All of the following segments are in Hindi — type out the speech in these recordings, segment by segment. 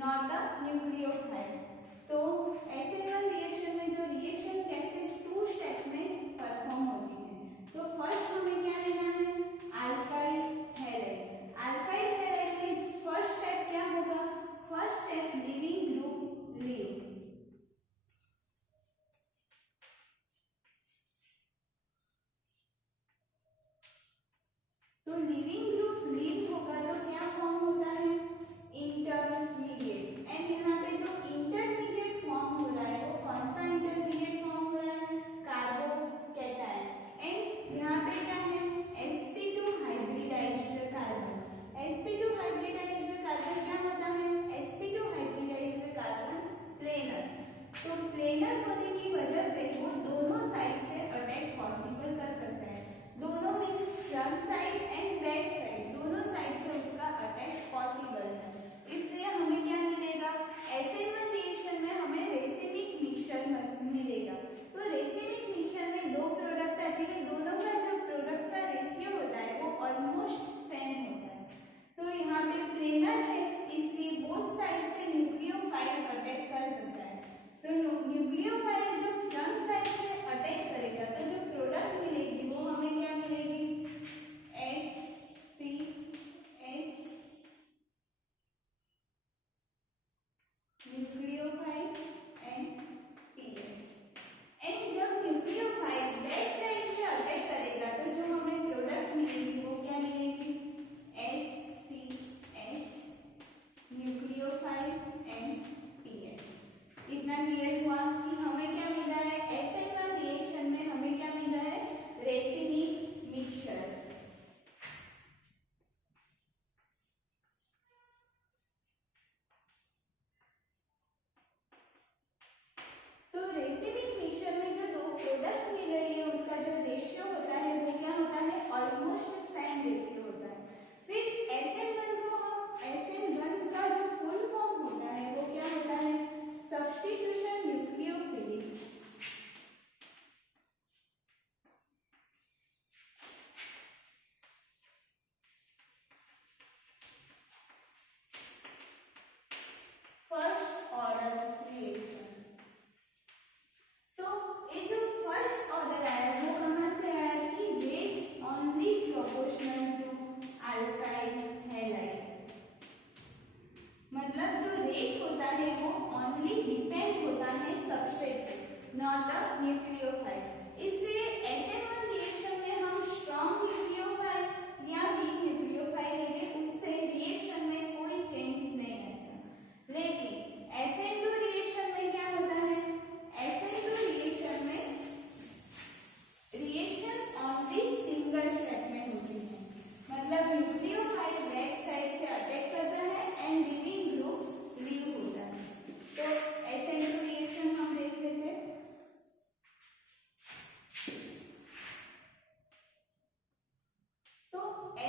Not a nucleophile. तो SN1 रिएक्शन में जो रिएक्शन कैसे 2 स्टेप में परफॉर्म होती है। तो फर्स्ट हमें क्या लेना है, अल्काइल हैलाइड। अल्काइल हैलाइड में फर्स्ट स्टेप क्या होगा, first step leaving group leave. तो लीविंग ग्रुप लीव होगा तो क्या फॉर्म होता है, इंटरमीडिएट। एंड यहाँ पे जो इंटरमीडिएट फॉर्म हो रहा है वो कौन सा इंटरमीडिएट फॉर्म हो रहा है, कार्बोकैटायन। एंड यहाँ पे क्या है, sp2 hybridised carbon. sp2 hybridised carbon क्या होता है, sp2 हाइब्रिडाइज्ड कार्बन प्लेनर। तो प्लेनर होने की वजह से वो दोनों साइड से अटैक पॉसिबल कर सकता है। दोनों means front side and back side, दोनों साइड से उसका अटैक पॉसिबल है। इसलिए हमें क्या मिलेगा, SN1 रिएक्शन में हमें रेसिमिक मिक्सचर मिलेगा। तो रेसिमिक मिक्सचर में दो प्रोडक्ट आती है, दोनों का जो प्रोडक्ट का रेशियो होता है वो ऑलमोस्ट सेम होता है। तो यहाँ पे प्लेनर है, इसलिए बोथ साइड से न्यूक्लियोफाइल अटैक कर सकता है। तो न्यूक्लियोफाइल जब फ्रंट साइड से अटैक करेगा तो जो प्रोडक्ट मिलेगी वो हमें क्या मिलेगी, HCH nucleophile and pH. And जब न्यूक्लियोफाइल बैक साइड से अटैक करेगा तो जो हमें प्रोडक्ट मिलेगी वो क्या मिलेगी, HCH न्यूक्लियोफाइल एंड पीएच। इतना क्लियर हुआ कि हमें क्या मिला है, SN1 रिएक्शन में हमें क्या मिला है, रेसिमिक मिक्सचर। तो रेसिमिक मिक्सचर में जो दो प्रोडक्ट मिल रही है उसका जो रेशियो होता है वो क्या होता है, ऑलमोस्ट सेम रेशियो होता है। फिर SN1 को हम SN1 का जो फुल फॉर्म होता है वो क्या होता है, substitution nucleophilic. First order reaction. तो ये जो फर्स्ट ऑर्डर आया वो कहाँ से आया कि rate only proportional to alkyl halide. मतलब जो रेट होता है वो ओनली डिपेंड होता है सबस्ट्रेट पे, नॉट द न्यूक्लियोफाइल। इसलिए SN1 रिएक्शन में हम स्ट्रॉन्ग न्यूक्लियोफाइल या वीक न्यूक्लियोफाइल लेंगे, उससे रिएक्शन में कोई चेंज नहीं आएगा। लेकिन SN2 रिएक्शन में क्या होता है, SN2 रिएक्शन में रिएक्शन ओनली सिंगल स्टेप में होती है। मतलब न्यूक्लियोफाइल बैक साइड से अटैक करता है एंड लीविंग ग्रुप लीव होता है। तो SN2 रिएक्शन हम देख लेते हैं। तो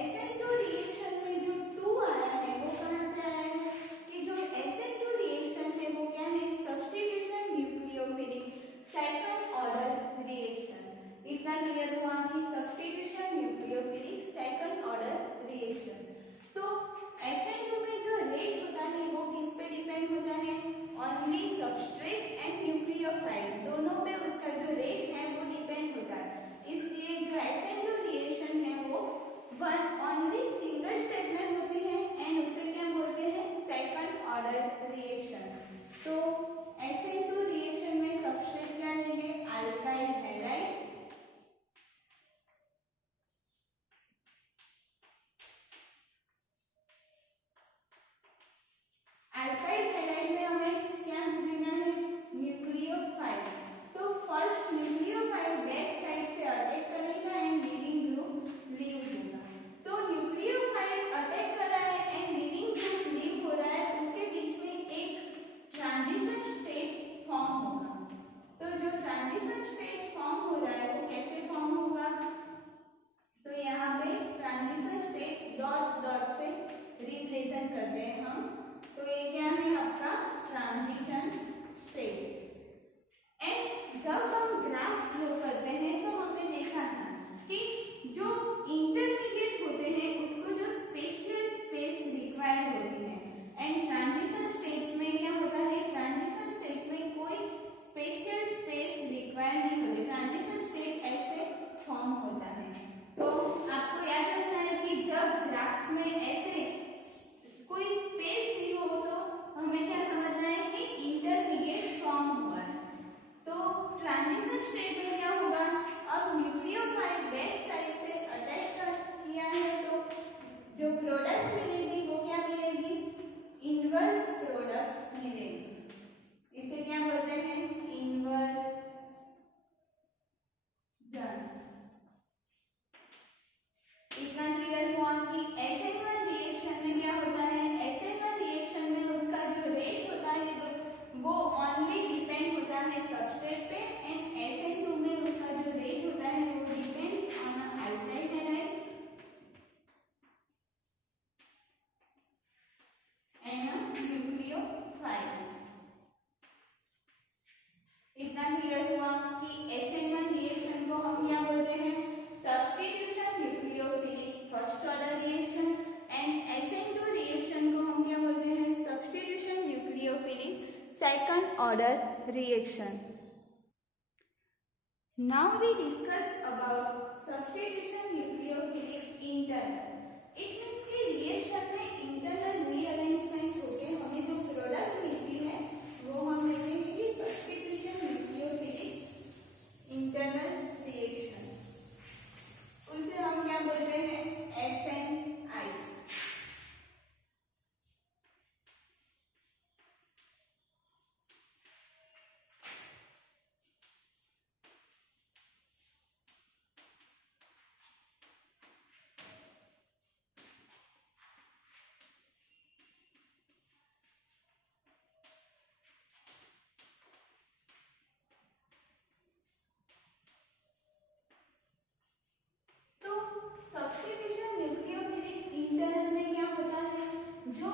SN2 रिएक्शन में जो 2 आया है वो कहाँ से आया है कि जो SN2 रिएक्शन है वो क्या है, substitution nucleophilic second order reaction. इतना क्लियर हुआ कि substitution nucleophilic second order reaction. तो SN2 में जो रेट होता है वो किस पे डिपेंड होता है, ओनली सबस्ट्रेट एंड न्यूक्लियोफाइल, दोनों पे उसका जो रेट है वो डिपेंड होता है। इसलिए जो SN2 रिएक्शन है वो वन ओनली सिंगल स्टेप में होती है एंड उसे क्या बोलते हैं, सेकंड ऑर्डर रिएक्शन। तो SN2 रिएक्शन में सबस्ट्रेट क्या लेंगे, अल्काइल हैलाइड। अल्काइल हैलाइड में हमें क्या देना है, न्यूक्लियोफाइल। तो फर्स्ट न्यूक्लियोफाइल बैक साइड से अटैक करेगा एंड लीविंग ग्रुप लीव होगा। तो न्यूक्लियोफाइल अटैक कर रहा है एंड लीविंग ग्रुप लीव हो रहा है, उसके बीच में एक ट्रांजिशन स्टेट फॉर्म होगा। तो जो ट्रांजिशन स्टेट फॉर्म हो रहा है वो कैसे फॉर्म होगा, तो यहाँ पे ट्रांजिशन स्टेट डॉट डॉट से रिप्रेजेंट करते हैं हम। तो ये क्या है आपका ट्रांजिशन स्टेट। एंड जब हम ग्राफ ड्रॉ करते हैं तो हमने देखा मिलेगी। इसे क्या बोलते हैं? इन्वर्जन। इतना क्लियर हुआ कि SN1 रिएक्शन में क्या होता है? SN1 रिएक्शन में उसका जो रेट होता है वो ओनली डिपेंड होता है सबस्ट्रेट पे, एंड SN2 में उसका जो रेट होता है वो depends on a alkyl halide and a nucleophile. इतना क्लियर हुआ कि SN1 रिएक्शन को हम क्या बोलते हैं? Substitution nucleophilic first order reaction, and SN2 reaction को हम क्या बोलते हैं? Substitution nucleophilic second order reaction. Now we discuss about substitution nucleophilic internal. It means कि रिएक्शन में इंटरनल रीअरेंजमेंट होके हमें जो प्रोडक्ट मिलती है वो हम लेते हैं कि सब्स्टिट्यूशन न्यूक्लियोफिलिक इंटरनल रिएक्शन। उसे हम क्या बोलते हैं? SNI। सब्स्टिट्यूशन न्यूक्लियोफिलिक इंटरनल में क्या होता है? जो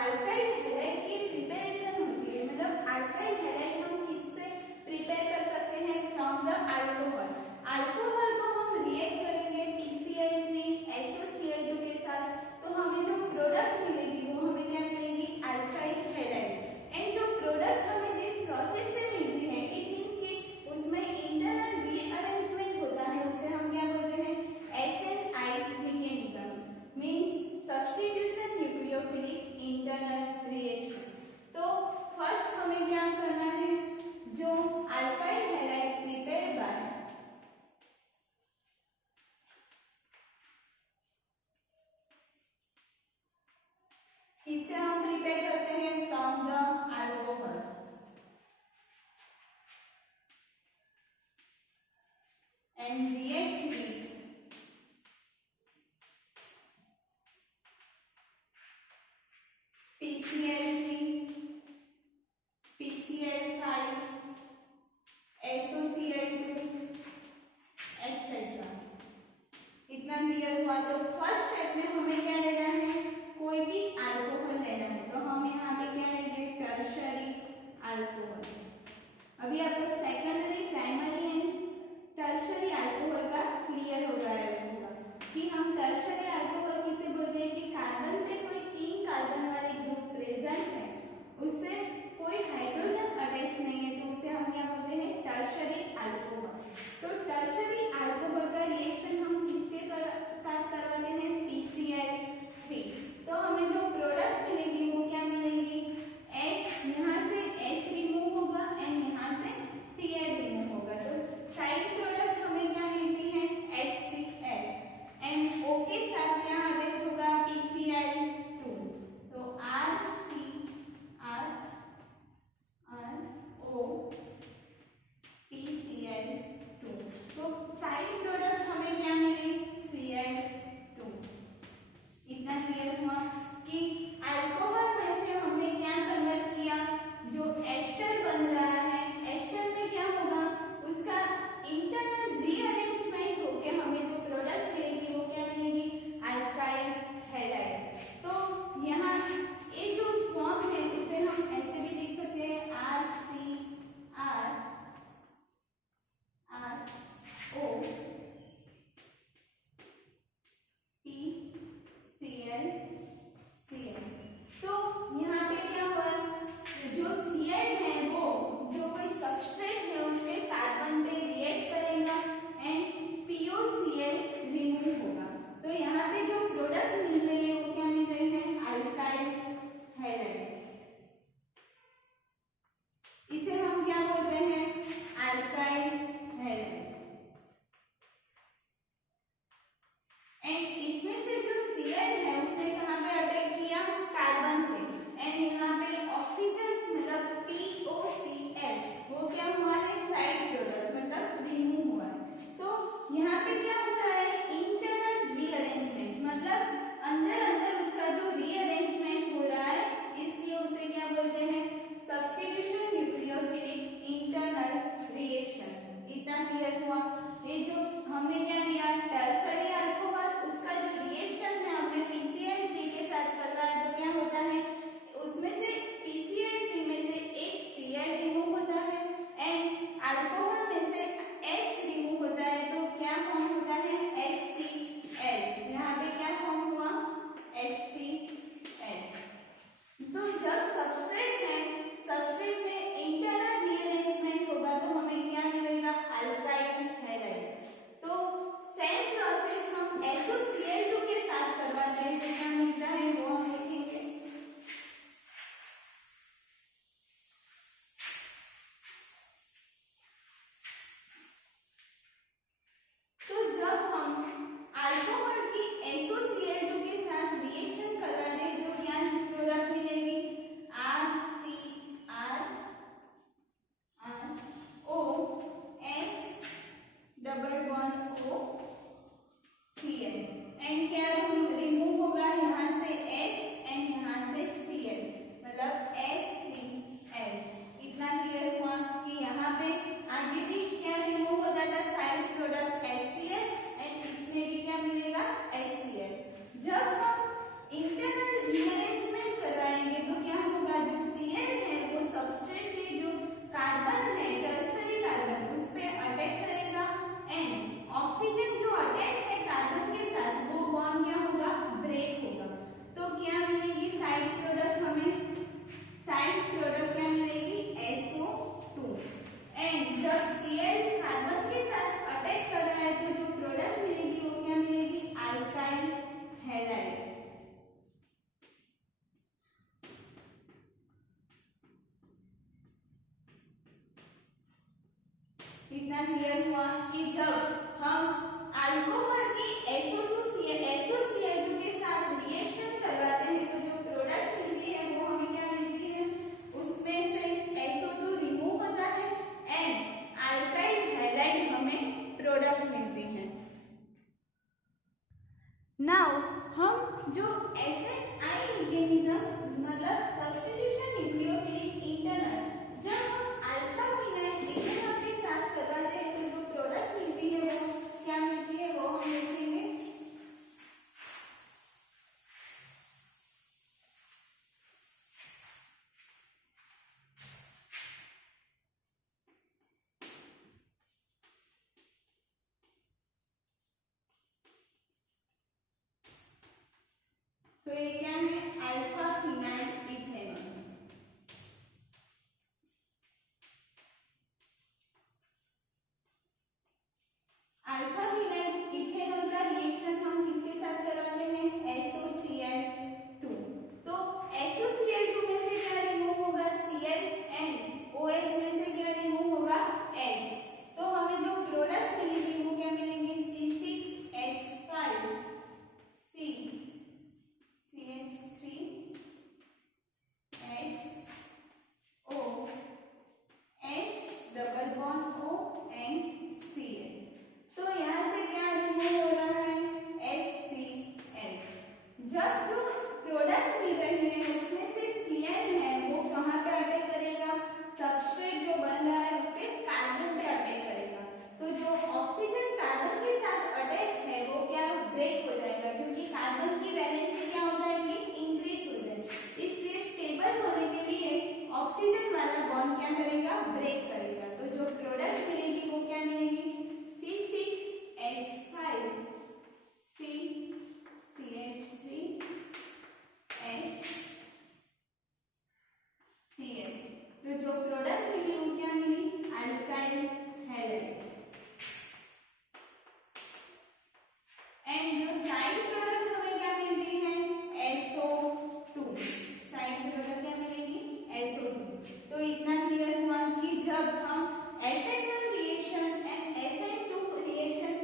अल्काइल हैलाइड की प्रिपरेशन होती है, मतलब अल्काइल हैलाइड हम किससे प्रिपेयर कर सकते हैं? From the alcohol. अल्कोहल को हम रिएक्ट करेंगे PCl3 SOCl2 के साथ, तो हमें जो प्रोडक्ट मिलेगी वो हमें क्या मिलेगी? Alkyl halide. एंड जो प्रोडक्ट हमें जिस प्रोसेस से मिलती है, इट मींस कि उसमें इंटरनल रीअरेंजमेंट होता है, उसे हम क्या बोलते हैं? SNI mechanism means substitution nucleophilic internal reaction। तो फर्स्ट हमें क्या करना है? जो अल्काइल हैलाइड प्रिपेयर्ड बाय इससे हम प्रिपेयर करते हैं from the alcohol, and react with PCl3 PCl5 SOCl2 etcetera. इतना क्लियर हुआ? तो फर्स्ट स्टेप में हमें क्या लेना है? कोई भी अल्कोहल लेना है, तो हम यहाँ पे क्या लेंगे? Tertiary alcohol. अभी आपको secondary, primary and tertiary alcohol का क्लियर हो गया होगा कि हम टर्शरी अल्कोहल किसे बोलते हैं? कि कार्बन पे कोई 3 कार्बन वाले ग्रुप प्रेजेंट है, उससे कोई हाइड्रोजन अटैच नहीं है, तो उसे हम क्या बोलते हैं? Tertiary alcohol. तो टर्शरी अल्कोहल का रिएक्शन हम किसके साथ करवाते हैं? PCl3। तो हमें जो प्रोडक्ट मिलेगी वो क्या मिलेगी? H, यहाँ से H रिमूव होगा एंड यहाँ से Cl रिमूव होगा, तो साइड प्रोडक्ट हमें क्या मिलती है? HCl, एंड O के साथ क्या अटैच होगा? PCl2, तो RO PCl2। क्लियर हुआ? ये जो हमने क्या लिया टर्सरी अल्कोहल, उसका जो रिएक्शन है हमने PCl3 के साथ कर रहा है, तो क्या होता है उसमें से PCl3 में से एक Cl रिमूव होता है एंड अल्कोहल में से H रिमूव होता है, तो क्या फॉर्म होता है HCl। यहाँ पे क्या फॉर्म हुआ HCl। तो जब सबस्ट्रेट है, सबस्ट्रेट में इंटरनल रीअरेंजमेंट होगा तो हमें क्या मिलेगा अल्काइल हैलाइड। तो सेम प्रोसेस हम SOCl2 के साथ करवाते हैं तो क्या मिलता है वो हम लिखेंगे। तो जब हम अल्कोहल की SOCl2 के साथ रिएक्शन कराते हैं तो क्या प्रोडक्ट मिलेगी RCr double bond OCl and क्या रिमूव होगा यहाँ से H एंड यहाँ से Cl, मतलब HCl। इतना क्लियर हुआ कि यहाँ पे आगे भी क्या रिमूव होता था साइड प्रोडक्ट HCl एंड इसमें भी क्या मिलेगा HCl। जब हम इंटरनल रीअरेंजमेंट कराएंगे तो क्या होगा जो Cl है वो सबस्ट्रेट के जो कार्बन है टर्सरी कार्बन उस पे अटैक करेगा एंड ऑक्सीजन जो अटैच है कार्बन के साथ वो बॉन्ड क्या होगा ब्रेक होगा। तो क्या मिलेगी साइड प्रोडक्ट, हमें साइड प्रोडक्ट क्या मिलेगी SO2 एंड जब Cl कार्बन के साथ अटैक कर रहा है तो जो प्रोडक्ट मिलेगी वो क्या मिलेगी अल्काइल हैलाइड। इतना क्लियर हुआ कि जब हम अल्कोहल की SOCl2 के साथ रिएक्शन करवाते हैं तो जो प्रोडक्ट मिलती है वो हमें क्या मिलती है उसमें से SO2 रिमूव होता है एंड अल्काइल हैलाइड हमें प्रोडक्ट मिलती है। नाउ हम जो SNI मैकेनिज्म मतलब सब्स्टिट्यूशन न्यूक्लियोफिलिक इंटरनल जब हम अल्फा फिनाइल इथेनॉल के साथ कराते हैं तो जो प्रोडक्ट मिलती है वो क्या मिलती है वो हम लिखेंगे। तो ये क्या है alpha phenyl ethanol. Alpha phenyl ethanol का रिएक्शन हम किसके साथ करवाते हैं SOCl2। तो SOCl2 में से क्या रिमूव होगा Cl एंड OH में से क्या रिमूव होगा H। तो हमें जो प्रोडक्ट मिलेगी वो क्या मिलेंगी C6H5 CH3HO S double bond O and Cl। तो यहाँ से क्या रिमूव हो रहा है HCl। जब जो प्रोडक्ट मिल रही है उसमें से Cl है वो कहाँ पे अटैक करेगा सबस्ट्रेट जो बन रहा है उसके कार्बन पे अटैक करेगा। तो जो ऑक्सीजन कार्बन के साथ अटैच है वो क्या ब्रेक हो जाएगा क्योंकि कार्बन की वैलेंसी क्या हो जाएगी इंक्रीज हो जाएगी, इसलिए स्टेबल होने के लिए ऑक्सीजन वाला बॉन्ड क्या करेगा ब्रेक करेगा। तो जो प्रोडक्ट मिलेगी वो क्या मिलेगी C6H5 CH3HCl। तो जो प्रोडक्ट मिली वो क्या मिली अल्काइल हैलाइड एंड जो साइड प्रोडक्ट हमें क्या मिलती है SO2। साइड प्रोडक्ट क्या मिलेगी SO2। तो इतना क्लियर हुआ कि जब हम SN1 reaction and SN2 reaction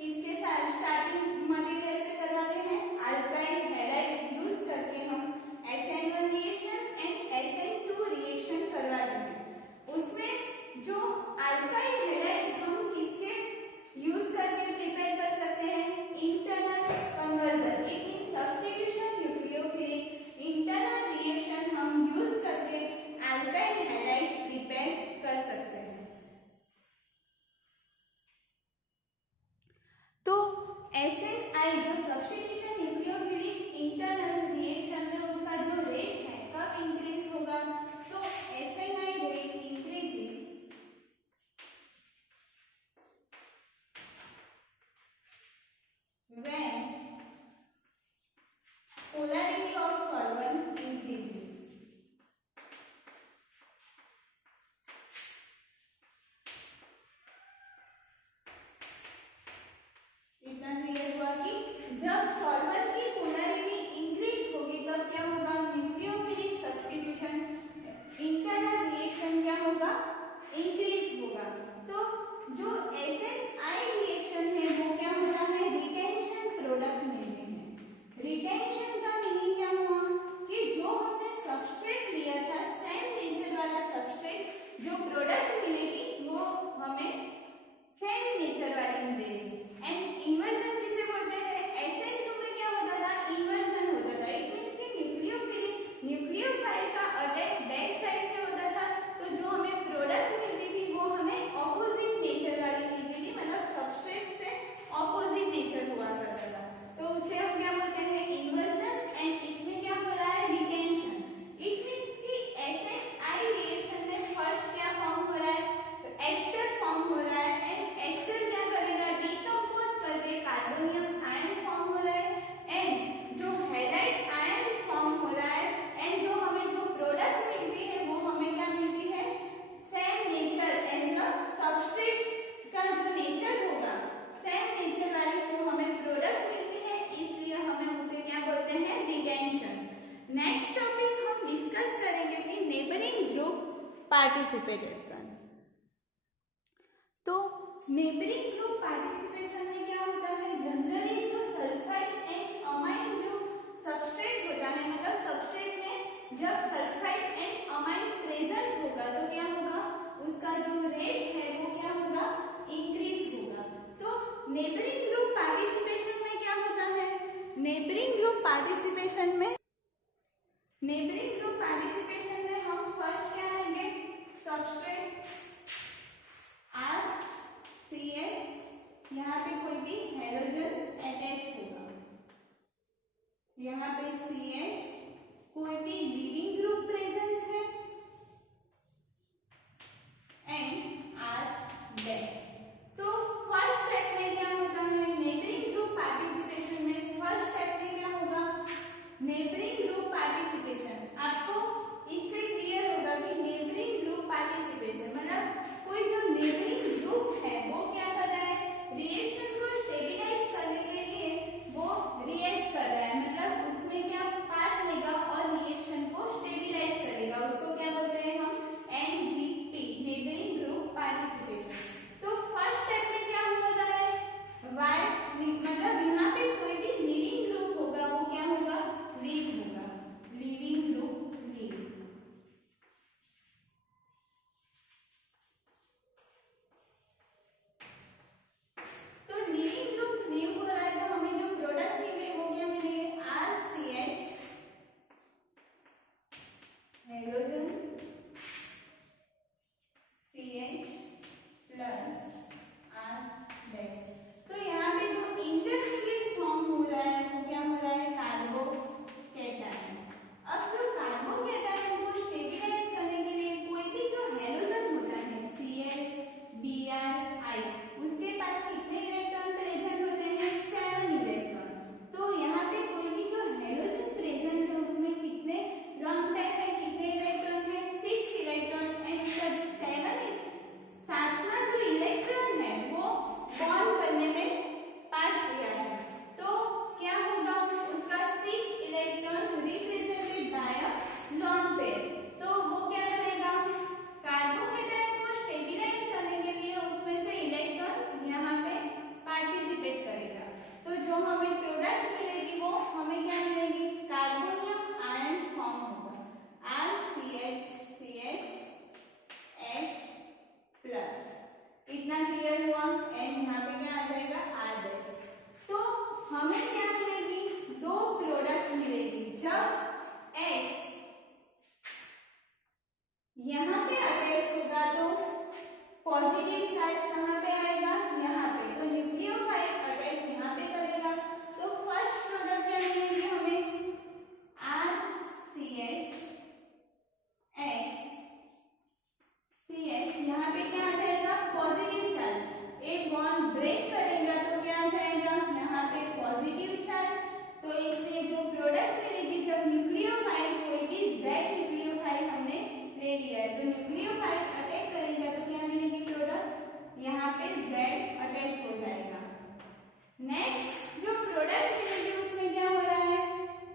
किसके साथ स्टार्टिंग मटेरियल से करवाते हैं अल्काइल हैलाइड यूज करके हम SN1 reaction and SN2 reaction करवाते हैं। उसमें जो अल्काइल हैलाइड हम किसके यूज करके प्रिपेयर कर सकते हैं internal conversion, it means substitution nucleophilic internal reaction हम यूज करके अल्काइल हैलाइड प्रिपेयर कर सकते हैं। प्रोडक्ट मिलेगी वो हमें सेम नेचर वाली मिलेगी। एंड इन्वर्जन किसे बोलते हैं? ऐसे ग्रुप में क्या होता था? इन्वर्जन होता था। इट मींस कि न्यूक्लियोफाइल का अटैक बैक साइड से होता था, तो जो हमें प्रोडक्ट मिलती थी वो हमें ऑपोजिट नेचर वाली मिलती थी, मतलब सबस्ट्रेट से ऑपोजिट नेचर हुआ करता था, तो उसे हम क्या बोलते हैं? इन्वर्जन। एंड इसमें क्या हो रहा है? रिटेंशन। इट मींस कि SN(I) रिएक्शन में फर्स्ट क्या फॉर्म हो रहा है? एस्टर फॉर्म हो रहा है। एंड एस्टर क्या करेगा? डिकम्पोज करके कार्बोनियम आयन फॉर्म हो रहा है। एंड जो हैलाइड आयन फॉर्म हो रहा है, एंड जो हमें जो प्रोडक्ट मिलती है वो हमें क्या मिलती है? Same nature as a substrate का जो नेचर होगा, सेम नेचर वाली जो हमें प्रोडक्ट मिलती है, इसलिए हमें उसे क्या बोलते हैं? रिटेंशन। नेक्स्ट टॉपिक हम डिस्कस करेंगे कि नेबरिंग ग्रुप पार्टिसिपेशन। तो नेबरिंग ग्रुप पार्टिसिपेशन में क्या होता है? जनरली जो सल्फाइड एंड अमाइन जो सबस्ट्रेट होता है, मतलब सबस्ट्रेट में जब सल्फाइड एंड अमाइन प्रेजेंट होगा तो क्या होगा? उसका जो रेट है वो क्या होगा? इंक्रीज होगा। तो नेबरिंग ग्रुप पार्टिसिपेशन में क्या होता है? नेबरिंग ग्रुप पार्टिसिपेशन में हम फर्स्ट क्या लेंगे? सबस्ट्रेट RCH, यहाँ पे कोई भी हेलोजन अटैच होगा, यहाँ पे CH, कोई भी लीविंग ग्रुप प्रेजेंट है, एंड R डैश। तो फर्स्ट स्टेप में क्या होता है? नेबरिंग ग्रुप पार्टिसिपेशन में फर्स्ट स्टेप में क्या होगा? Neighbouring group participation. आपको इससे क्लियर होगा कि नेबरिंग ग्रुप पार्टिसिपेशन मतलब कोई जो नेबरिंग ग्रुप है वो क्या कर रहा है? रिएक्शन को स्टेबलाइज करने के लिए वो रिएक्ट कर रहा है, मतलब उसमें क्या पार्ट लेगा और रिएक्शन को स्टेबलाइज करेगा, उसको क्या बोलते हैं हम? NGP, neighbouring group participation. तो फर्स्ट स्टेप में क्या होता है? मतलब यहाँ पे कोई भी लिविंग ग्रुप होगा वो क्या होगा? लीव होगा, लिविंग ग्रुप लीव। तो लिविंग ग्रुप लीव हो रहा है तो हमें जो प्रोडक्ट मिले वो क्या मिले? RCH halogen CH plus R dash. तो यहाँ पे जो इंटरमीडिएट फॉर्म हो रहा है वो क्या हो रहा है? कार्बोकैटायन। अब जो कार्बोकैटायन को स्टेबलाइज करने के लिए कोई भी जो हेलोजन होता है ClBr(I), उसके पास कितने इलेक्ट्रॉन प्रेजेंट होते हैं? 7 इलेक्ट्रॉन। तो यहाँ पे कोई भी जो हेलोजन प्रेजेंट है उसमें कितने लॉन्ग टाइम में कितने इलेक्ट्रॉन है? 6 इलेक्ट्रॉन। एंड सातवां जो इलेक्ट्रॉन है वो बॉन्ड करने में पार्ट किया है, तो क्या होगा? उसका 6 electron represented by a lone pair. तो वो क्या करेगा? कार्बोकैटायन को स्टेबलाइज करने के लिए उसमें से इलेक्ट्रॉन यहाँ पे पार्टिसिपेट करेगा, तो जो हमें प्रोडक्ट मिलेगी वो हमें क्या मिलेगी? कार्बोनियम आयन फॉर्म होगा, RCH X प्लस। इतना क्लियर हुआ? एंड यहाँ पे क्या आ जाएगा? R dash. तो हमें क्या मिलेगी? दो प्रोडक्ट मिलेगी। जब X यहाँ पे अटैच होगा तो पॉजिटिव चार्ज कहाँ पे आएगा? यहाँ पे। तो न्यूक्लियोफाइल अटैक यहाँ पे करेगा, तो फर्स्ट प्रोडक्ट क्या मिलेगी हमें? RCH X CH, यहाँ पे क्या आ जाएगा? Positive charge. एक बॉन्ड ब्रेक करेगा तो क्या आ जाएगा? यहाँ पे पॉजिटिव चार्ज। तो इसलिए जो प्रोडक्ट मिलेगी, जब न्यूक्लियोफाइल कोई भी Z न्यूक्लियोफाइल हमने ले लिया है तो न्यूक्लियोफाइल अटैक करेगा तो क्या मिलेगी प्रोडक्ट? यहाँ पे Z अटैच हो जाएगा। नेक्स्ट जो प्रोडक्ट मिलेगी उसमें क्या हो रहा है?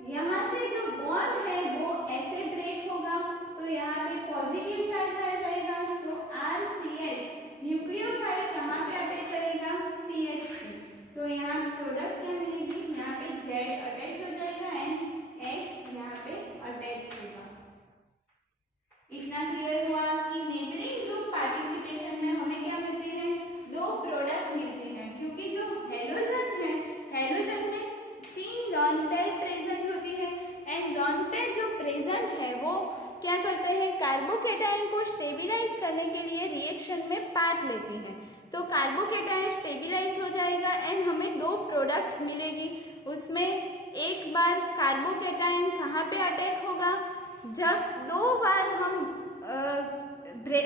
यहाँ से जो बॉन्ड है वो ऐसे ब्रेक होगा तो यहाँ पे पॉजिटिव चार्ज आ जाएगा, तो RCH न्यूक्लियोफाइल कहाँ पे अटैच करेगा? CH पे। तो यहाँ प्रोडक्ट क्या मिलेगी? यहाँ पे Z अटैच हो जाएगा एंड X यहाँ पे अटैच होगा। इतना क्लियर हुआ कि नेबरिंग ग्रुप पार्टिसिपेशन में हमें क्या मिलते हैं, दो प्रोडक्ट मिलते हैं, क्योंकि जो हेलोजन है, हेलोजन में 3 लॉन पेयर प्रेजेंट होती है एंड लॉन पेयर जो प्रेजेंट है वो क्या करते हैं, कार्बोकेटाइन को स्टेबिलाइज करने के लिए रिएक्शन में पार्ट लेती हैं। तो कार्बोकेटाइन स्टेबिलाइज हो जाएगा एंड हमें दो प्रोडक्ट मिलेगी। उसमें एक बार कार्बोकेटाइन कहाँ पे अटैक होगा, जब 2 बार हम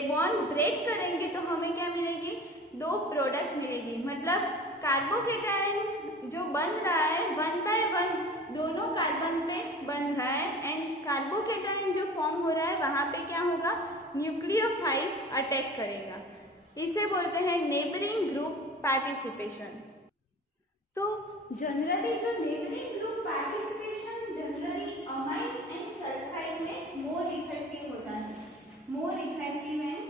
बॉन्ड ब्रेक करेंगे तो हमें क्या मिलेगी, 2 प्रोडक्ट मिलेगी। मतलब कार्बोकेटाइन जो बन रहा है 1 बाय 1 दोनों कार्बन में बन रहा है एंड कार्बोकेटाइन जो फॉर्म हो रहा है वहाँ पे क्या होगा, न्यूक्लियोफाइल अटैक करेगा। इसे बोलते हैं नेबरिंग ग्रुप पार्टिसिपेशन। तो जनरली जो neighbouring group participation generally amine and sulphide में मोर इफेक्टिव होता है, more effective and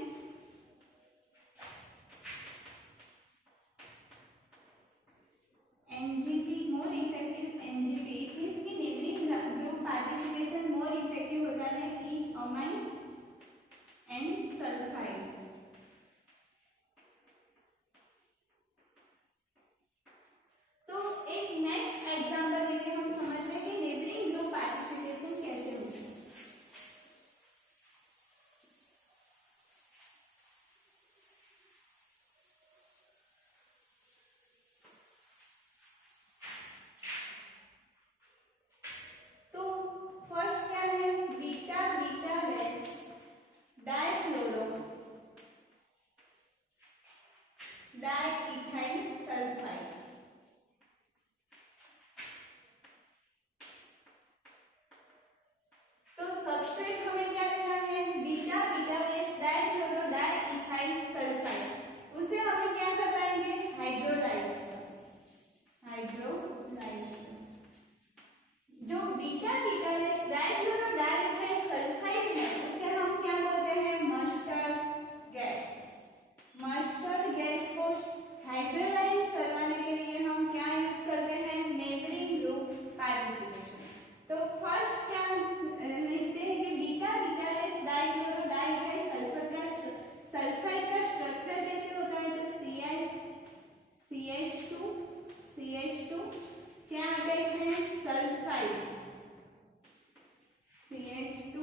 NGP, more effective NGP. It means कि neighbouring group participation more effective होता है इन अमाइन एंड सल्फाइड। तो एक नेक्स्ट एग्जांपल लेके हम समझते हैं कि नेबरिंग ग्रुप पार्टिसिपेशन कैसे होती है। तो फर्स्ट क्या है, beta beta dash dichloro diethyl sulphide. तो सबस्ट्रेट हमें क्या लेना है, beta beta dash dichloro diethyl sulphide. उसे हमें क्या करवाएंगे, हाइड्रोलाइज। जो beta beta dash dichloro diethyl sulphide है उसे हम क्या बोलते हैं, मस्टर्ड गैस। मस्टर्ड गैस को हाइड्रोलाइज करवाने के लिए हम क्या यूज करते हैं, नेबरिंग ग्रुप पार्टिसिपेशन। तो फर्स्ट क्या लिखते हैं कि beta beta dash dichloro diethyl sulphide का स्ट्रक्चर कैसे होता है, तो CH2 क्या अटैच है, सल्फाइड CH2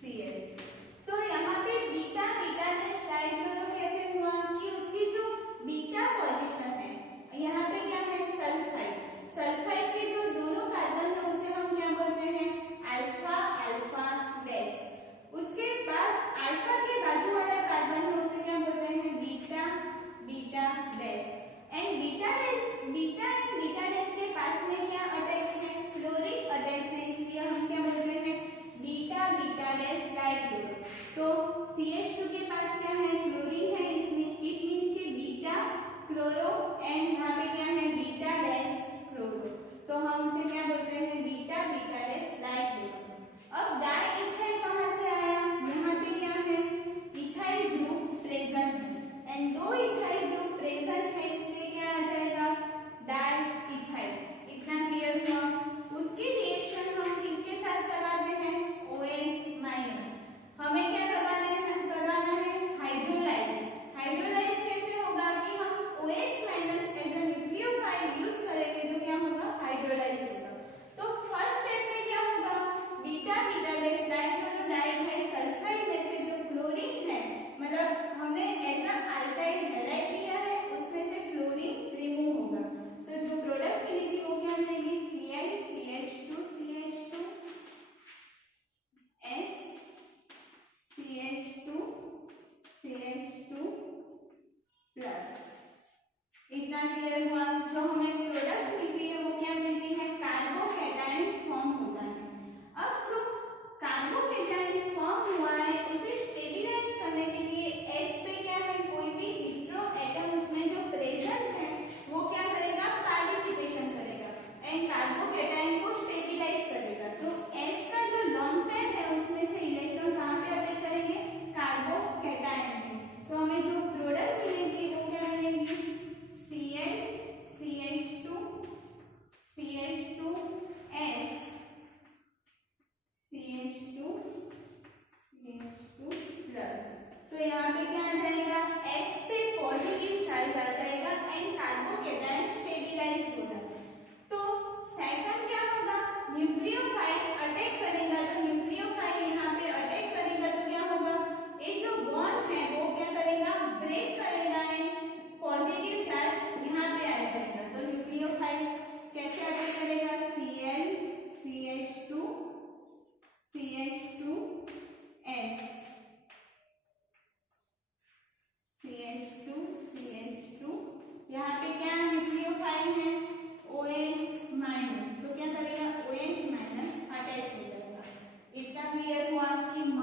CH। तो यहाँ पे बीटा बीटा डैश डाइक्लोरो कैसे हुआ कि उसकी जो बीटा पोजीशन है यहाँ पे क्या है, सल्फाइड। सल्फाइड के जो दोनों कार्बन है उसे हम क्या बोलते हैं, अल्फा अल्फा डैश। उसके बाद अल्फा के बाजू वाला कार्बन है उसे क्या बोलते हैं, beta beta dash. And beta and beta dash के पास में क्या अटैच है, क्लोरीन अटैच है, इसलिए हम क्या बोलते हैं, बीटा बीटा डैश डाइक्लोरो। तो CH2 के पास क्या है, क्लोरीन है, इसमें इट मींस कि बीटा क्लोरो एंड यहाँ पे क्या है, बीटा डैश क्लोरो। तो हम उसे क्या बोलते हैं, बीटा बीटा डैश डाइक्लोरो। अब डाइइथाइल कहाँ से आया, यहाँ पे क्या है, इथाइल ग्रुप प्रेजेंट है एंड 2 इथाइल ग्रुप प्रेजेंट है, इसलिए क्या आ जाएगा, डाइइथाइल। इतना क्लियर हुआ। उसकी रिएक्शन हम किसके साथ करवाते हैं, OH माइनस। हमें क्या करवाना है, हाइड्रोलाइज। हाइड्रोलाइज कैसे होगा कि हम OH minus as a nucleophile use करेंगे तो क्या होगा, हाइड्रोलाइज होगा। तो फर्स्ट स्टेप में क्या होगा, beta beta dash dichloro diethyl sulphide में से जो क्लोरीन है, मतलब हमने एज अ अल्काइड हैलाइड लिया है, उसमें से क्लोरीन रिमूव होगा। तो जो प्रोडक्ट मिलेगी वो क्या मिलेगी, CH2 S CH2 प्लस। इतना क्लियर हुआ। जो हमें प्रोडक्ट मिलती है वो क्या मिलती है, कार्बोकेटाइन फॉर्म होता है। अब जो कार्बोकेटाइन फॉर्म हुआ है उसे स्टेबिलाइज करने के लिए S पे क्या है, कोई भी हेटेरो एटम उसमें जो प्रेजेंट है वो क्या करेगा, पार्टिसिपेशन करेगा एंड कार्बोकेटाइन को स्टेबिलाइज करेगा। तो S का जो लॉन पेयर है उसमें से इलेक्ट्रॉन कहाँ पे अटैक करेंगे, कार्बोकेटाइन में। तो हमें जो प्रोडक्ट मिलेगी वो क्या मिलेगी, CH2S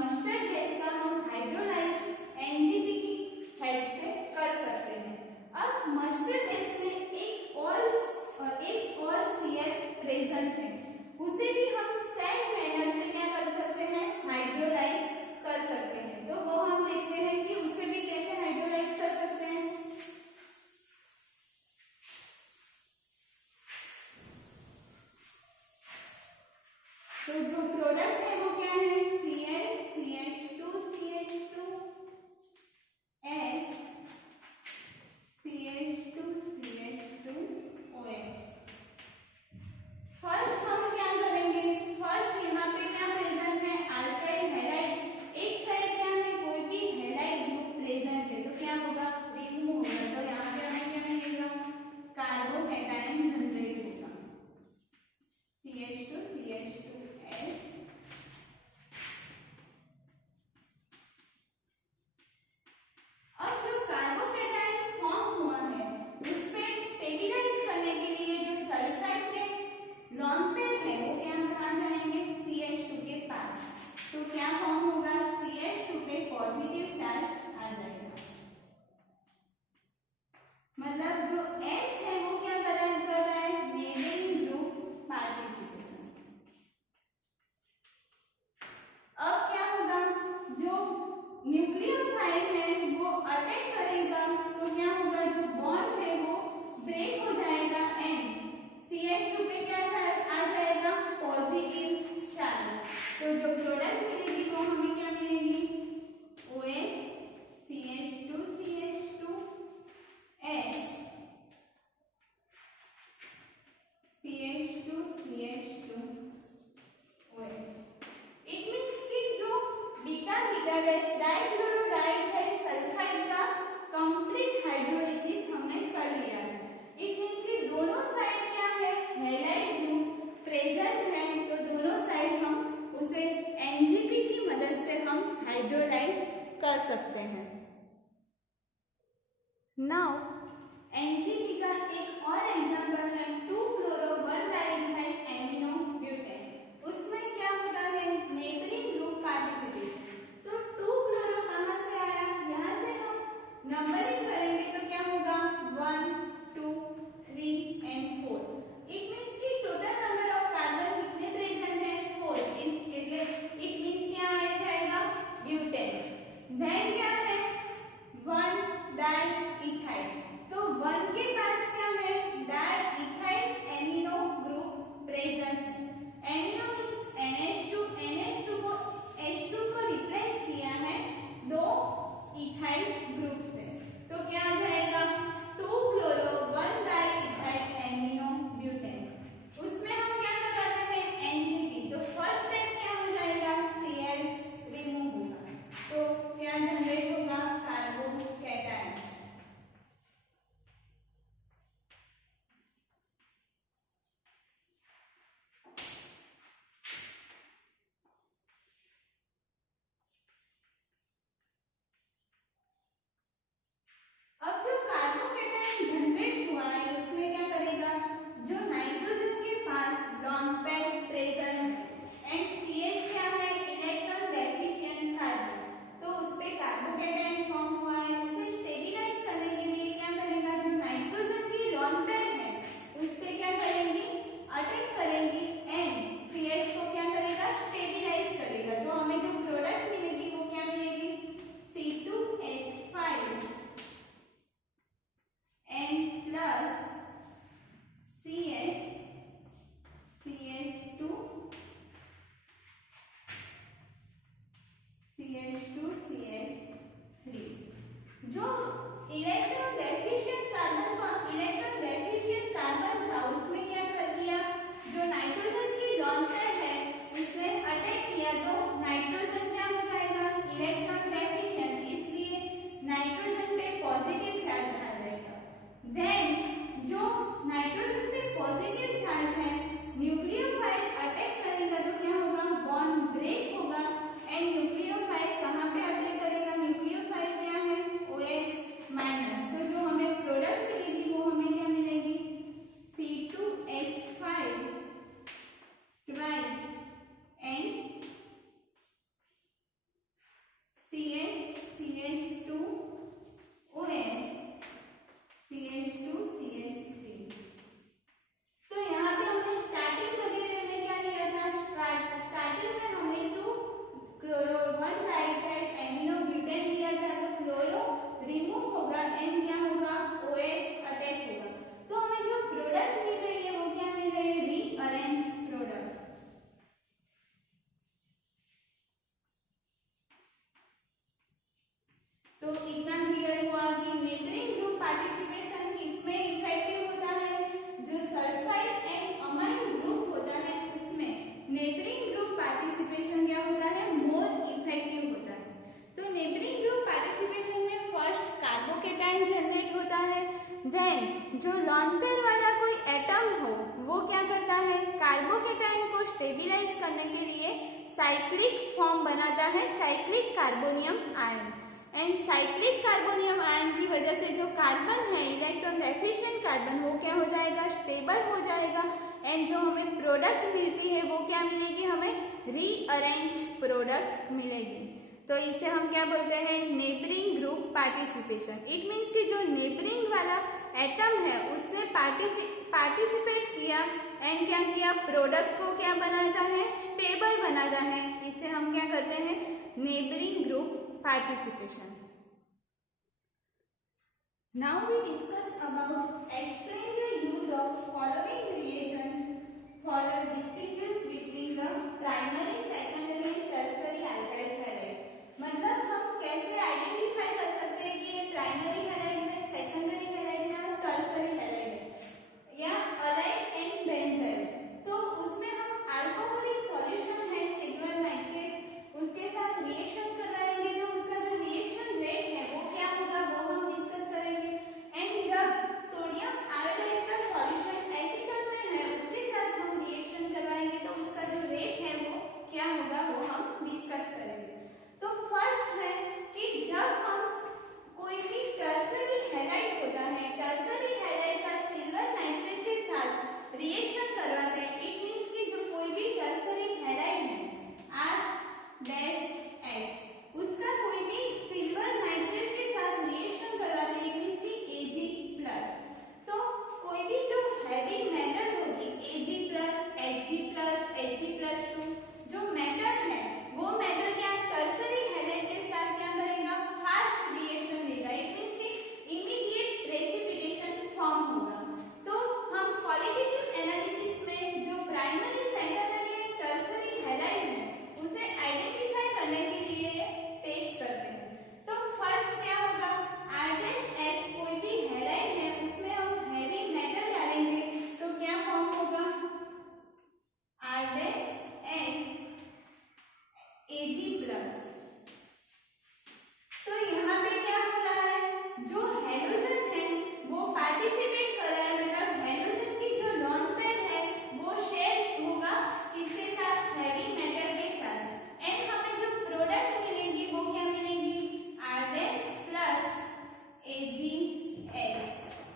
मस्टर्ड गैस का हम हाइड्रोलाइज एनजीपी की हेल्प से कर सकते हैं। अब मस्टर्ड गैस में एक और Cl प्रेजेंट है, उसे भी हम सेम मैनर से क्या कर सकते हैं, हाइड्रोलाइज कर सकते हैं। तो वो हम देखते हैं कि उसे भी कैसे हाइड्रोलाइज कर सकते हैं। तो जो प्रोडक्ट है वो क्या है, Cl CH2 CH2 S CH2 CH2 OH। First हम क्या करेंगे, फर्स्ट यहाँ पे क्या प्रेजेंट है, अल्काइल हैलाइड। एक साइड क्या है, कोई भी हैलाइड ग्रुप प्रेजेंट है तो क्या होगा, रिमूव होगा। तो यहाँ पे हमें क्या मिलेगा, कार्बोकैटायन जनरेट होगा, CH2 CH2S। अब जो कार्बोकैटायन फॉर्म हुआ है उसपे स्टेबलाइज करने के लिए जो सल्फाइड के लॉन्ग पेयर है वो क्या कहाँ जाएंगे, CH2 के पास। तो क्या फॉर्म होगा, CH2 पे पॉजिटिव चार्ज आ जाएगा। मतलब जो S है वो क्या कर रहा है, नेबरिंग ग्रुप पार्टिसिपेशन। अब क्या होगा, जो न्यूक्लियोफाइल है वो अटैक करेगा तो क्या होगा, जो बॉन्ड है वो ब्रेक हो जाएगा एंड CH2 पे क्या आ जाएगा, पॉजिटिव चार्ज। तो जो प्रोडक्ट मिलेगी वो हमें क्या मिलेगी, OH CH2 CH2 S CH2 CH2 OH। It means कि जो बीटा बीटा डैश डाइक्लोरोडाइड है सल्फाइड का कंप्लीट हाइड्रोलिसिस हमने कर लिया है। इट मींस कि दोनों साइड क्या है, हैलाइड ग्रुप प्रेजेंट है, तो दोनों साइड हम उसे एनजीपी की मदद से हम हाइड्रोलाइज कर सकते हैं। नाउ एनजीपी का एक और एग्जांपल है 2-chloro-1-diethyl एमिनो ब्यूटेन। उसमें क्या होता है, नेबरिंग ग्रुप पार्टिसिपेट। तो 2-chloro कहाँ से आया, यहाँ से हम नंबरिंग करेंगे तो क्या होगा, 1 2 3 एंड 4। इट मींस कि टोटल नंबर ऑफ कार्बन कितने प्रेजेंट है, 4। इट मींस क्या आ जाएगा, ब्यूटेन। देन क्या है, 1-डाइइथाइल। तो 1 के पास क्या है, डाइइथाइल एमिनो ग्रुप प्रेजेंट है। एमिनो मींस NH2, NH2 को H2 को रिप्लेस किया है 2 इथाइल ग्रुप से। तो क्या आ जाएगा, 2-chloro-1-diethyl एमिनो ब्यूटेन। उसमें हम क्या लगाते हैं, एनजीपी। तो फर्स्ट स्टेप क्या हो जाएगा, Cl रिमूव होगा, तो क्या जनरेट होगा, कार्बोकैटायन। अब जो कार्बोकैटायन जनरेट हुआ है उसमें क्या करेगा, जो नाइट्रोजन के पास लॉन्ग पेयर प्रेजेंट है एंड CH क्या है, इलेक्ट्रॉन डेफिशिएंट कार्बन। तो उस पे कार्बोकैटायन फॉर्म हुआ है, उसे स्टेबलाइज करने के लिए क्या करेगा, जो नाइट्रोजन की लॉन्ग पेयर है उस पे क्या करेंगी, अटैक करेंगी एंड CH को क्या करेगा, स्टेबलाइज करेगा। तो हमें जो प्रोडक्ट मिलेगी वो क्या मिलेगी, C2H5 N plus CH CH2 CH2 CH3। जो इलेक्ट्रॉन डेफिशिएंट कार्बन था उसमें क्या कर दिया, जो नाइट्रोजन की लॉन्ग पेयर है उसने अटैक किया तो नाइट्रोजन क्या हो जाएगा, इलेक्ट्रॉन डेफिशिएंट, इसलिए नाइट्रोजन पे पॉजिटिव चार्ज आ जाएगा। देन जो नाइट्रोजन पे पॉजिटिव चार्ज है, न्यूक्लियोफाइल अटैक करेगा तो क्या होगा, बॉन्ड ब्रेक होगा एंड न्यूक्लियोफाइल कहाँ पे अटैक करेगा, न्यूक्लियोफाइल क्या है, OH माइनस। तो जो हमें प्रोडक्ट मिलेगी वो हमें क्या मिलेगी, C2H5 twice and CH2 OH CH2 CH3। तो यहाँ पे हमने स्टार्टिंग वगैरह में क्या लिया था, स्टार्टिंग में हमने 2 क्लोरो 1 डाइहाइड्राइड एमिनो ब्यूटेन लिया था। तो क्लोरो रिमूव होगा एंड क्या होगा, OH अटैच होगा। तो हमें जो प्रोडक्ट मिल रही है वो क्या मिल रही है, रीअरेंज प्रोडक्ट। तो इतना क्लियर हुआ कि नेबरिंग ग्रुप पार्टिसिपेशन किसमें इफेक्टिव होता है, जो सल्फाइड एंड अमाइन ग्रुप होता है उसमें नेबरिंग ग्रुप पार्टिसिपेशन क्या होता है, मोर इफेक्टिव होता है। तो नेबरिंग ग्रुप पार्टिसिपेशन में फर्स्ट कार्बोकेटाइन जनरेट होता है, देन जो लॉन पेयर वाला कोई एटम हो वो क्या करता है, कार्बोकेटाइन को स्टेबिलाइज करने के लिए साइक्लिक फॉर्म बनाता है, cyclic carbonium ion. And cyclic carbonium ion की वजह से जो कार्बन है, इलेक्ट्रॉन डेफिशिएंट कार्बन, वो क्या हो जाएगा, स्टेबल हो जाएगा। एंड जो हमें प्रोडक्ट मिलती है वो क्या मिलेगी, हमें रीअरेंज प्रोडक्ट मिलेगी। तो इसे हम क्या बोलते हैं, neighbouring group participation. It means कि जो नेबरिंग वाला एटम है उसने पार्टिसिपेट किया एंड क्या किया, प्रोडक्ट को क्या बनाता है, स्टेबल बनाता है। इसे हम क्या करते हैं, neighbouring group participation. Now we discuss about explain the use of following reagent for distinguish between the primary, secondary and tertiary alkyl halide. मतलब हम कैसे आइडेंटिफाई कर सकते हैं कि ये प्राइमरी हैलाइड है, सेकेंडरी हैलाइड है और टर्शियरी हैलाइड है या अलाइड एंड बेंजाइल। तो उसमें हम अल्कोहलिक सॉल्यूशन है सिल्वर नाइट्रेट, उसके साथ रिएक्शन कराएंगे तो उसका जो रिएक्शन रेट है वो क्या होगा, वो हम डिस्कस करेंगे। एंड जब सोडियम आयोडाइड का सॉल्यूशन एसीटोन में है उसके साथ हम रिएक्शन करवाएंगे तो उसका जो रेट है वो क्या होगा, वो हम डिस्कस करेंगे। तो फर्स्ट है कि जब हम कोई भी टर्शियरी हैलाइड होता है, टर्शियरी हैलाइड का सिल्वर नाइट्रेट के साथ रिएक्शन करवाते हैं, इट मींस कि जो कोई भी टर्शियरी हैलाइड है R-H, उसका कोई भी सिल्वर नाइट्रेट के साथ रिएक्शन करवाते हैं, मींस कि Ag+। तो कोई भी जो हैवी मेटल होगी Ag+, Hg+, Hg+2 जो मेटल है वो मेटल क्या टर्शियरी हैलाइड के साथ क्या करेगा, फास्ट रिएक्शन देगा। इट मींस कि इमीडिएट प्रेसिपिटेशन फॉर्म होगा। तो हम क्वालिटेटिव एनालिसिस में जो primary, secondary and tertiary halide है उसे आइडेंटिफाई करने के लिए टेस्ट करते हैं। तो फर्स्ट क्या होगा, R-H कोई भी हैलाइड है उसमें हम हैवी मेटल डालेंगे तो क्या फॉर्म होगा, R-H Ag+। तो यहाँ पे क्या हो रहा है, जो हैलोजन है वो पार्टिसिपेट कर रहा है, मतलब हैलोजन की जो लॉन पेयर है वो शेयर होगा किसके साथ, हैवी मेटल के साथ। एंड हमें जो प्रोडक्ट मिलेंगी वो क्या मिलेंगी, R+ Ag,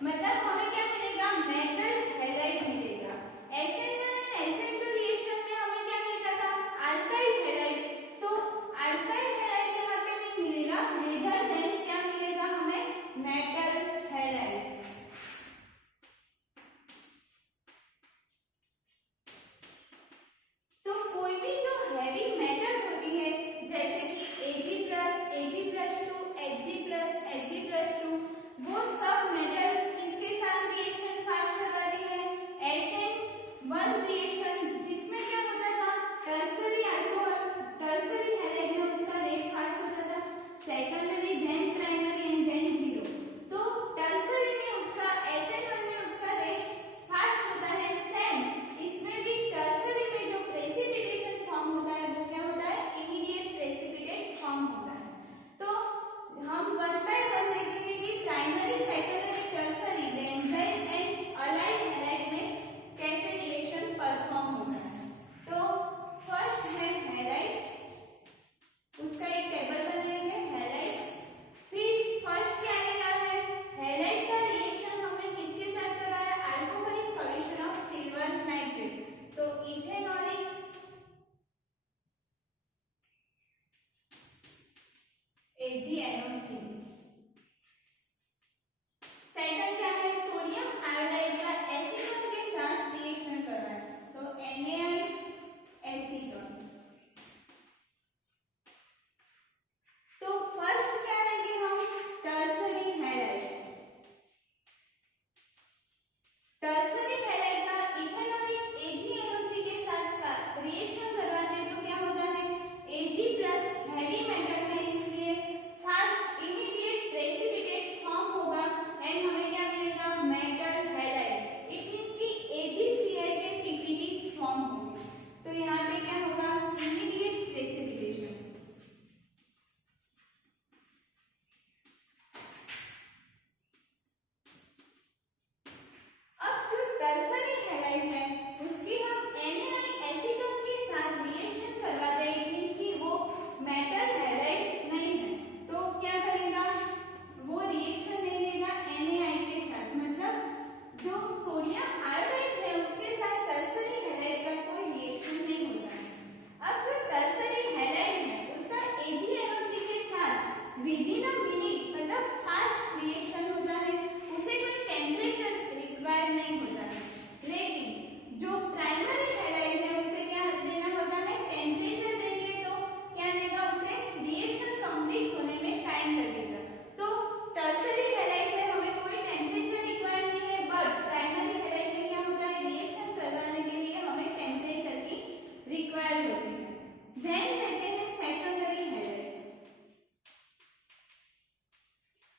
मतलब हमें क्या मिलेगा, मेटल हैलाइड मिलेगा। SN1 एंड SN2 रिएक्शन में हमें क्या मिलता था, अल्काइल हैलाइड। तो अल्काइल हैलाइड यहाँ पे नहीं मिलेगा, रेदर देन क्या मिलेगा हमें, मेटल हैलाइड। तो कोई भी जो हैवी मेटल होती है जैसे कि Ag+, Ag+2, Hg+, Hg+2 वो सब मेटल किसके साथ रिएक्शन फास्ट करवाती है, SN1 रिएक्शन, जिसमें क्या होता था, टर्शियरी अल्कोहल, टर्शियरी हैलाइड में उसका रेट फास्ट होता था, secondary then primary and then zero. तो AgNO3। सेकंड क्या है, सोडियम आयोडाइड का एसीटोन के साथ रिएक्शन कर रहा है, तो NaI एसीटोन। तो फर्स्ट क्या लेंगे हम, टर्सरी हैलाइड। टर्सरी हैलाइड का इथेनॉलिक AgNO3 के साथ रिएक्शन करवाते हैं तो क्या होता है, Ag प्लस हैवी मेटल है इसलिए फास्ट इमीडिएट प्रेसिपिटेट फॉर्म होगा एंड हमें क्या मिलेगा, मेटल हैलाइड। इट मींस कि AgCl के PPTs फॉर्म होंगे, तो यहाँ पे क्या होगा, इमीडिएट प्रेसिपिटेशन। अब जो टर्सरी हैलाइड है उसकी हम NaI एसीटोन के साथ रिएक्शन करवाते हैं, इट मींस कि वो मेटल हैलाइड नहीं है, तो क्या करेगा, वो रिएक्शन नहीं देगा NaI के साथ, मतलब जो सोडियम आयोडाइड है उसके साथ टर्सरी हैलाइड का कोई रिएक्शन नहीं होता है। अब जो टर्सरी हैलाइड है उसका AgNO3 के साथ विदिन अ मिनट मतलब फास्ट रिएक्शन होता है, उसे कोई टेम्परेचर रिक्वायर नहीं होता है। लेकिन जो प्राइमरी हैलाइड है उसे क्या देना होता है, टेम्परेचर देंगे तो क्या देगा, उसे रिएक्शन कंप्लीट होने में टाइम लगेगा। तो टर्सरी हैलाइड में हमें कोई टेम्परेचर रिक्वायर नहीं है, बट प्राइमरी हैलाइड में क्या होता है, रिएक्शन करवाने के लिए हमें टेम्परेचर की रिक्वायर होती है। देन लेते हैं सेकेंडरी हैलाइड।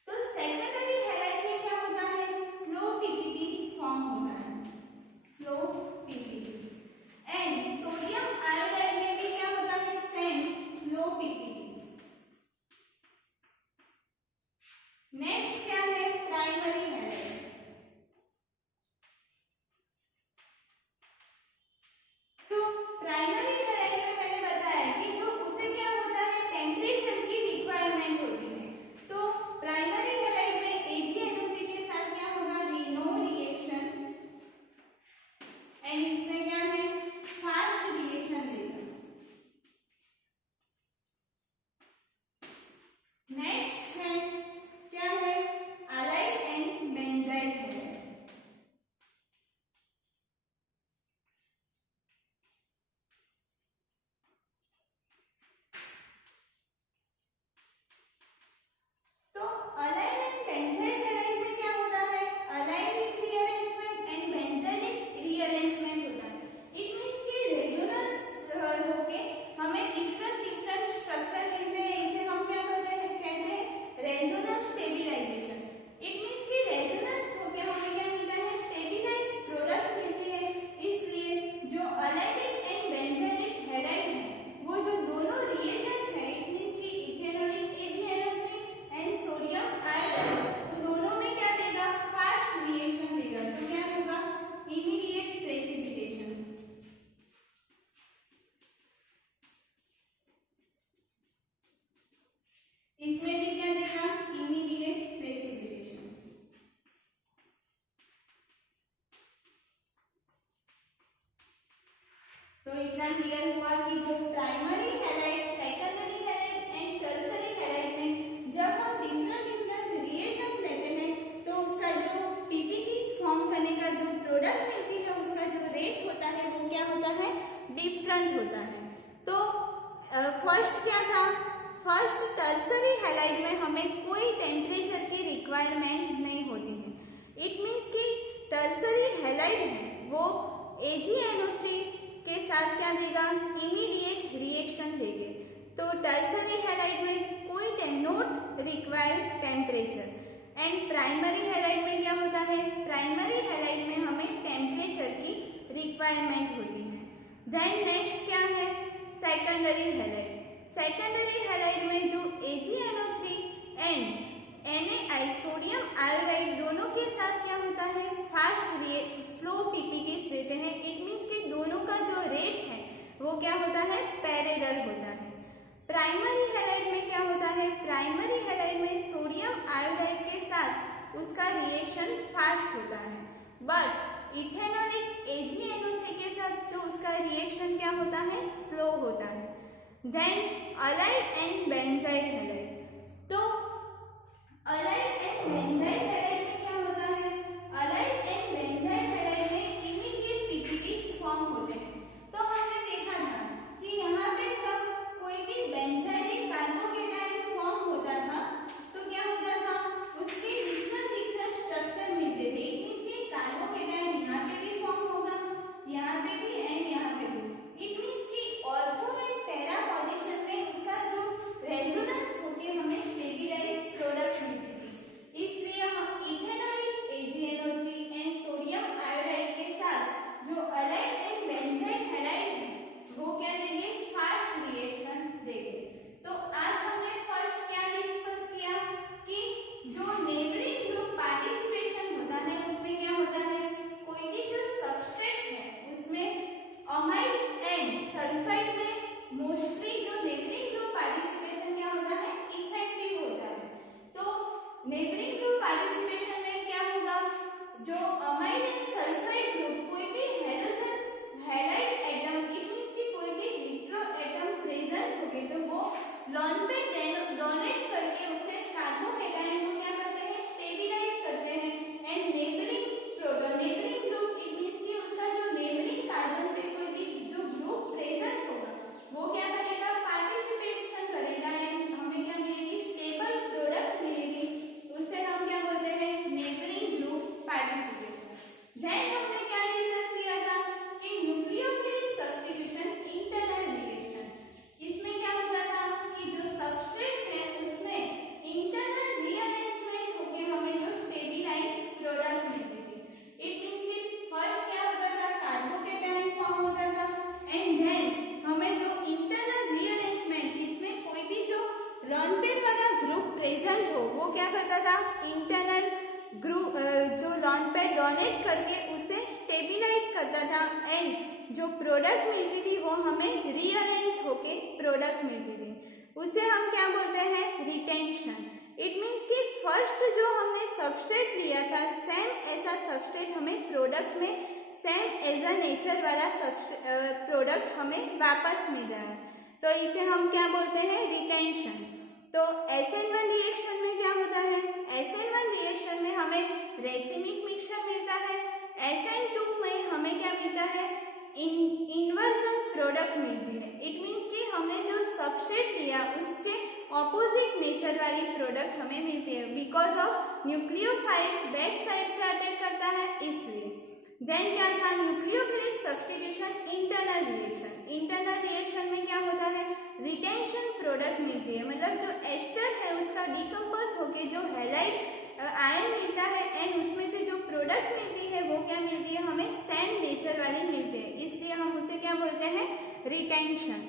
तो सेकेंडरी हैलाइड में क्या होता है, स्लो PPTs फॉर्म होता है, slow PPTs। And sodium iodide में भी क्या होता है, सेम स्लो PPTs। नेक्स्ट क्या है, प्राइमरी हैलाइड। तो प्राइमरी हैलाइड में मैंने बताया कि जो उसे क्या होता है, टेम्परेचर की रिक्वायरमेंट होती है, तो प्राइमरी हैलाइड में AgNO3 के साथ क्या होगा, नो रिएक्शन एंड इसमें क्या है, फास्ट रिएक्शन देगा। नेक्स्ट है क्या है, अलाइड एंड बेंजाइल हैलाइड। तो अलाइड एंड बेंजाइल हैलाइड में क्या होता है, allied rearrangement and benzylic rearrangement होता है। इट मींस कि रेजोनेंस होके हमें डिफरेंट डिफरेंट स्ट्रक्चर मिलते हैं, इसे हम क्या कहते हैं, रेजोनेंस स्टेबलाइजेशन। इट मींस कि रेजोनेंस होके हमें क्या मिलता है, स्टेबलाइज्ड प्रोडक्ट मिलते हैं। इसलिए जो अलाइड एंड बेंजाइलिक हैलाइड है वो जो दोनों रिएजेंट है, इट मींस कि ethanolic AgNO3 and sodium iodide, दोनों में क्या देगा, फास्ट रिएक्शन देगा, तो क्या होगा, इमीडिएट प्रेसिपिटेशन। इसमें भी क्या देगा, इमीडिएट प्रेसिपिटेशन। तो इतना क्लियर हुआ कि जो primary halide, secondary halide and tertiary halide में जब हम डिफरेंट डिफरेंट रिएजेंट लेते हैं तो उसका जो PPTs फॉर्म करने का जो प्रोडक्ट मिलती है उसका जो रेट होता है वो क्या होता है, डिफरेंट होता है। तो फर्स्ट क्या था, फर्स्ट टर्सरी हैलाइड में हमें कोई टेम्परेचर की रिक्वायरमेंट नहीं होती है। इट मींस कि टर्सरी हैलाइड है वो AgNO3 के साथ क्या देगा, इमीडिएट रिएक्शन देंगे। तो टर्सरी हैलाइड में कोई note required temperature. And primary halide में क्या होता है, प्राइमरी हैलाइड में हमें टेम्परेचर की रिक्वायरमेंट होती है। देन नेक्स्ट क्या है, सेकेंडरी हैलाइड। सेकेंडरी हैलाइड में जो AgNO3 and NaI sodium iodide दोनों के साथ क्या होता है, फास्ट स्लो PPTs देते हैं। इट मींस कि दोनों का जो रेट है वो क्या होता है, पैरेलल होता है। प्राइमरी हैलाइड में क्या होता है, प्राइमरी हैलाइड में सोडियम आयोडाइड के साथ उसका रिएक्शन फास्ट होता है, बट इथेनॉलिक AgNO3 के साथ जो उसका रिएक्शन क्या होता है, स्लो होता है। Then allyl and benzyl halide. Allyl and benzyl halide में क्या होता है? अलाइड एंड बेंजाइल हैलाइड में इमीडिएट पीपीटीज फॉर्म होते हैं। तो हमने देखा था कि यहाँ पे जब कोई भी बेंजाइलिक कार्बोकेटायन फॉर्म होता था तो क्या होता था, उसके डिफरेंट स्ट्रक्चर मिलते थे। इट मींस कि कार्बोकेटायन यहाँ पे भी फॉर्म होगा, यहाँ पे भी एंड यहाँ पे भी। इट मींस कि ऑर्थो एंड पैरा पोजीशन में उसका जो रेजोनेंस होके हमें स्टेबलाइज्ड प्रोडक्ट मिलती थी। इसलिए हम ethanol AgNO3 and sodium iodide के साथ जो अलाइड एंड बेंजाइल हैलाइड है वो क्या देंगे, फास्ट रिएक्शन देंगे। तो आज हमने फर्स्ट क्या डिस्कस किया कि जो नेबरिंग ग्रुप पार्टिसिपेशन होता है उसमें क्या होता है, कोई भी जो सबस्ट्रेट है उसमें अमाइड एंड सल्फाइड में मोस्टली जो नेबरिंग ग्रुप पार्टिसिपेशन क्या होता है, इफेक्टिव होता है। तो नेबरिंग ग्रुप पार्टिसिपेशन में क्या होगा, जो अमाइड एंड सल्फाइड ग्रुप कोई भी halogen halide atom, it means कि कोई भी हेटेरो एटम प्रेजेंट होगे तो वो लॉन पे डोनेट करके उसे कार्बोकेटायन को क्या करते हैं, स्टेबलाइज करते हैं। And neighbouring group it means कि उसका जो नेबरिंग कार्बन पे कोई भी जो ग्रुप प्रेजेंट होगा वो क्या करेगा, पार्टिसिपेशन करेगा एंड हमें क्या मिलेगी, स्टेबल प्रोडक्ट मिलेगी। उससे हम क्या बोलते हैं, नेबरिंग ग्रुप पार्टिसिपेशन। देन हमने क्या डिस्कस किया था कि न्यूक्लियोफिलिक सब्स्टिट्यूशन इंटरनल रिएक्शन। इसमें क्या होता था कि जो सबस्ट्रेट है उसमें इंटरनल रीअरेंजमेंट होके हमें जो स्टेबलाइज्ड प्रोडक्ट मिलती थी। इट मींस कि फर्स्ट क्या होता था, कार्बोकेटायन फॉर्म होता था एंड देन हमें जो इंटरनल रीअरेंजमेंट, इसमें कोई भी जो लॉन पेयर वाला ग्रुप प्रेजेंट हो वो क्या करता था, इंटरनल ग्रुप जो लॉन पेयर डोनेट करके उसे स्टेबलाइज करता था एंड जो प्रोडक्ट मिलती थी वो हमें रीअरेंज होके प्रोडक्ट मिलती थी। उसे हम क्या बोलते हैं, रिटेंशन। इट मींस कि फर्स्ट जो हमने सबस्ट्रेट लिया था सेम ऐसा सबस्ट्रेट हमें प्रोडक्ट में सेम एज अ नेचर वाला प्रोडक्ट हमें वापस मिल रहा है, तो इसे हम क्या बोलते हैं, रिटेंशन। तो SN1 रिएक्शन में क्या होता है, SN1 रिएक्शन में हमें रेसिमिक मिक्सचर मिलता है, SN2 में हमें क्या मिलता है, इन्वर्जन प्रोडक्ट मिलती है। इट मींस कि हमने जो सबस्ट्रेट लिया उसके ऑपोजिट नेचर वाली प्रोडक्ट हमें मिलती है, because of nucleophile back side से अटैक करता है इसलिए। देन क्या था, nucleophilic substitution internal reaction. Internal reaction में क्या होता है, रिटेंशन प्रोडक्ट मिलती है, मतलब जो एस्टर है उसका डिकम्पोज होके जो हैलाइड आयन मिलता है एंड उसमें से जो प्रोडक्ट मिलती है वो क्या मिलती है, हमें सेम नेचर वाली मिलती है, इसलिए हम उसे क्या बोलते हैं, रिटेंशन।